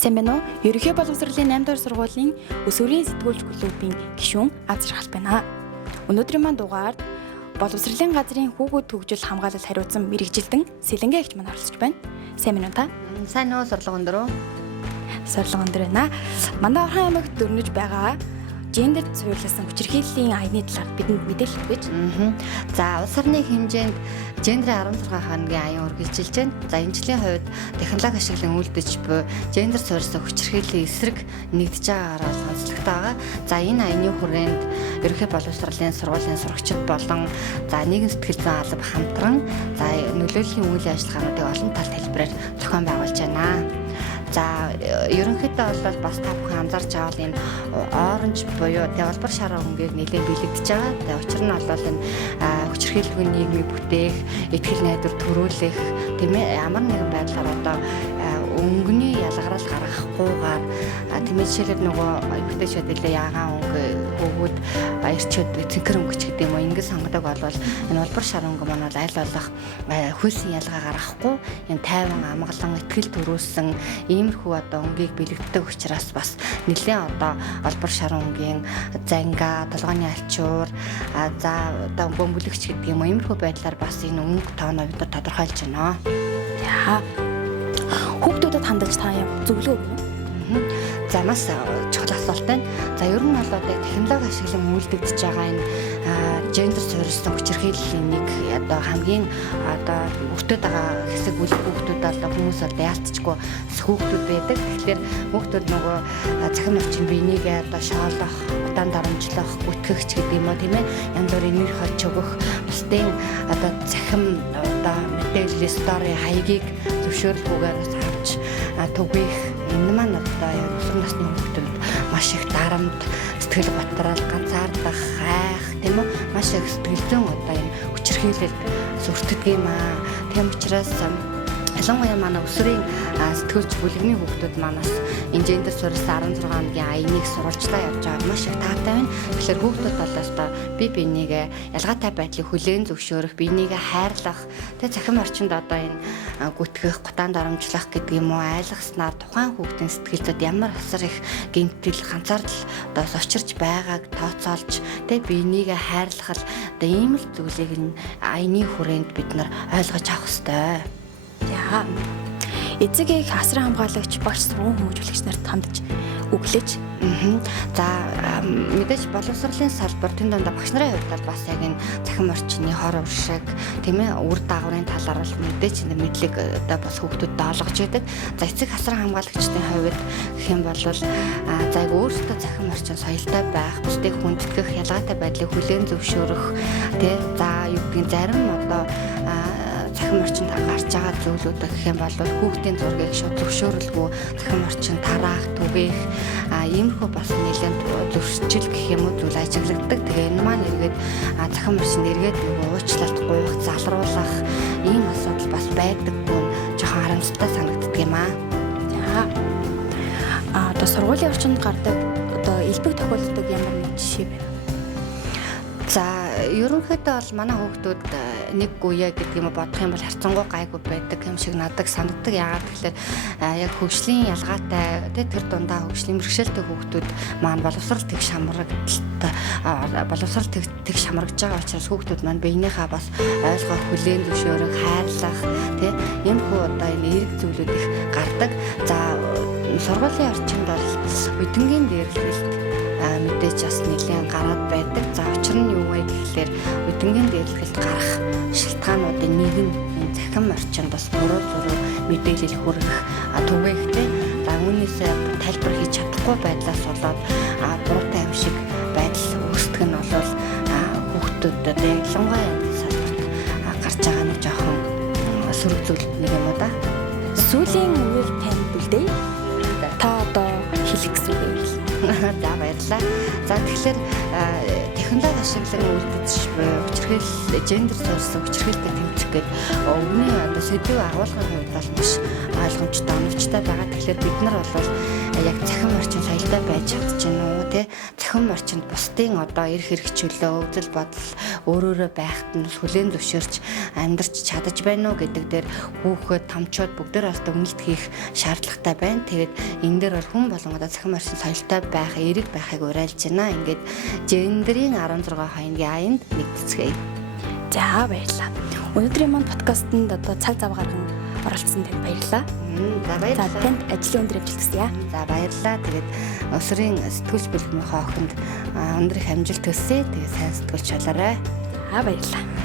Сайн байна уу? Ерөнхий боловсролын 8 дугаар сургуулийн өсвөрийн сэтгүүлч клубын гишүүн Азрахал байна. Өнөөдрийн маань дугаард боловсролын газрын хүүхэд төгжил хамгаалалт хариуцсан мэрэгжилтэн Сэлэнгэ эгч маань оролцож байна. Сайн байна уу та? Сайн уу сурлага өндөр үү? Сурлага өндөр байна. Манай Орхон аймагт дөрнөж байгаа гендер суурилсан хүчирхийллийн аяны талаар бидэнд мэдээлэл өгөөч. За улс орны хэмжээнд гендерийн 16 хоногийн аян үргэлжилж байна. За энэ жилийн хувьд технологи ашиглан үйлдэж буй гендер суурилсан хүчирхийллийн эсрэг нэгдэж байгаагаар онцлогтой байгаа. За энэ аяны хүрээнд ерөнхий боловсролын сургуулийн сурагчид болон за нийгэм сэтгэл зүйн алба хамтран за нөлөөллийн үйл ажиллагаануудыг олон талт хэлбэрээр зохион байгуулж байна. За ерөнхийдөө бол бас та бүхэн анзаарч авал энэ оранж буюу девелопер шар хөнгөийг нэлээд бэлэгдэж байгаа. Тэгээ учир нь бол энэ хүчирхийлэлгүй нийгмийг бүтээх, ихтгэл найдвар төрүүлэх тийм ээ ямар нэгэн байдлаар одоо өнгөний ялгарал гаргахгүйгээр тийм ээ жишээлбэл нөгөө эмэгтэйчүүд илээ ягаан өнгө хөвгүүд эрчүүд цэнхэр өнгөч гэдэг юм уу ингэ сонгодог болвол энэ улбар шар өнгө маань бол аль болох хүйсийн ялгаа гаргахгүй юм тайван амгалан ихтгэл төрүүлсэн иймэрхүү одоо өнгийг бэлэгддэг учраас бас нэлээд одоо улбар шар өнгийн занга, толгойн алчуур за одоо бөмбөлөгч гэдэг юм уу иймэрхүү байдлаар бас энэ өнгө тооноо бид тодорхойлж байна. За хүүхдүүдэд хандаж та юм зөвлөгөө өгнө үү? За маш чухал асуулт байна. За ер нь бол одоо технологи ашиглан үйлдэгдэж байгаа энэ гендер суурилсан хүчирхийллийн нэг одоо хамгийн одоо өртөд байгаа хэсэг үл хүүхдүүд одоо хүмүүс одоо яалтчгүй хүүхдүүд байдаг. Тэгэхээр хүүхдүүд нөгөө захин орчин биенийгээ одоо шоолох, удаан дарамжлах, гүтгэгч гэдэг юм уу тийм ээ. Янз бүрийн нэр хольж өгөх, бусдын одоо захин одоо мэдээлэл стори хаягийг зөвшөөрлгүйгээр бас авч түгээх энэ маань одоо өсвөр насны хүүхдүүд маш их дарамт, сэтгэл готрол, ганцаардах, хайх тийм үү маш их сэтгэл зүйн одоо энэ хүчирхийлэл сүртдэг юм аа. Тийм учраас ялангуяа манай өсвөрийн сэтгүүлч бүлэгний хүүхдүүд манаас энэ гендер суурилсан 16 хоногийн аяныг сурвалжлаа явж байгаа маш их таатай байна. Тэгэхээр хүүхдүүд болоос та бие бинийгээ ялгаатай байдлыг хүлээн зөвшөөрөх, бинийгээ хайрлах, тэгээ цахим орчинд одоо энэ гүтгэх, гутаан дарамжлах гэдэг юм уу айлгаснаар тухайн хүүхдийн сэтгэлзүйд ямар асар их гэмтэл, ганцаардал одоо сочирч байгааг тооцоолж, тэгээ бинийгээ хайрлах л одоо ийм л зүйлийг энэ аяны хүрээнд бид нар ойлгож авах хэрэгтэй. За эцэг эх асран хамгаалагч багш сургууль хүмүүжүүлэгч нарт хандаж өглөөж. За мэдээж боловсролын салбар тэнд дондоо багш нарын хувьд бол бас яг энэ захин орчны хор уршиг тийм ээ үр дагаврын талаар бол мэдээж энэ мэдлэг одоо бас хүүхдүүдэд олгож идэг. За эцэг асран хамгаалагчдын хувьд гэх юм бол за яг өөрсдөө захин орчин соёлтой байх, бусдыг хүндэтгэх, ялгаатай байдлыг хүлээн зөвшөөрөх тий за юу гэдгийг зарим одоо захин орчинд гарч байгаа зүйлүүд гэх юм бол хүүхдийн зургийг шууд зөвшөөрөлгүй захин орчинд тараах, түгээх иймэрхүү бас нэлээд зөрчил гэх юм уу зүйл ажиглагддаг. Тэгээ энэ маань эргээд захин орчинд эргээд нөгөө уучлалт гуйх, залруулах ийм асуудал бас байдаггүй жоохон харамсалтай санагддаг юм аа. За одоо сургуулийн орчинд гардаг одоо элбэг тохиолддог ямар нэг жишээ байна. За ерөнхийдөө бол манай хүүхдүүд нэг үе гэдэг юм бодох юм бол харцангуй гайгүй байдаг юм шиг надад санагддаг. Яагаад гэвэл яг хөгжлийн ялгаатай тэр дундаа хөгжлийн мэргэшээлтэй хүүхдүүд маань боловсрол тэг шамрагдaltaй боловсрол тэг шамрагдж байгаа учраас хүүхдүүд маань биенийхээ бас ойлгох, хүлээн зөвшөөрөх, хайрлах тий иймэрхүү одоо энэ эерэг зүйлүүд их гардаг. За сургуулийн орчинд бол үдэнгийн дээрлэлт мэдээж бас нэлийн гараад байдаг. За учир нь юу вэ гэхлээр үдэнгийн дээрлэлт гарах шалтгаануудын нэг нь энэ захин орчинд бас буруу мэдээлэл хүргэх түгээгтэй. За үүнээсээ тайлбар хийж чадахгүй байдлаас болоод буруутай юм шиг байдал үүсдэг нь бол хүүхдүүдэд ялангуяа энэ салбарт гарч байгаа нэг жоохон сөрөг зүйл нэг юм уу да. Сүүлийн үеийг танд үлдээ. Та одоо хэлэх гэсэн үг. За баярлалаа. За тэгэхээр технологи ашиглан үлдэж хүчирхийлэл гендер суурьсан хүчирхийлэлтэй тэмцэх гээд өвгний одоо сэдвийг агуулгын хувьд бол маш ойлгомжтой, оновчтой байгаа. Тэгэхээр бид нар бол яг цахим орчин соёлтой байж чадчихна уу те цахим орчинд бусдын одоо эрх хэрэгчлөө өвдөл бодол өөрөөрөө байхад нь хүлээн зөвшөөрч амьдарч чадаж байна уу гэдэг дээр хүүхэд томчууд бүгдээр бас дүгнэлт хийх шаардлагатай байна. Тэгээд энэ дээр бол хүн болгон одоо цахим орчин соёлтой байх, эерэг байхыг уриалж байна. Ингээд гендерийн 16 хойногийн аянд нэгдэцгээе. За баярлалаа. Өнөөдрийн маань подкастэнд одоо цаг зав гарган оролцсон танд баярлалаа. За баярлалаа. За танд ажлын өндөр амжилт хүсье. За баярлалаа. Тэгээд өсрийн сэтгүүлч бэлгмийнхаа охинд өндөр их амжилт хүсье. Тэгээд сайн сэтгүүлч болоорой. За баярлалаа.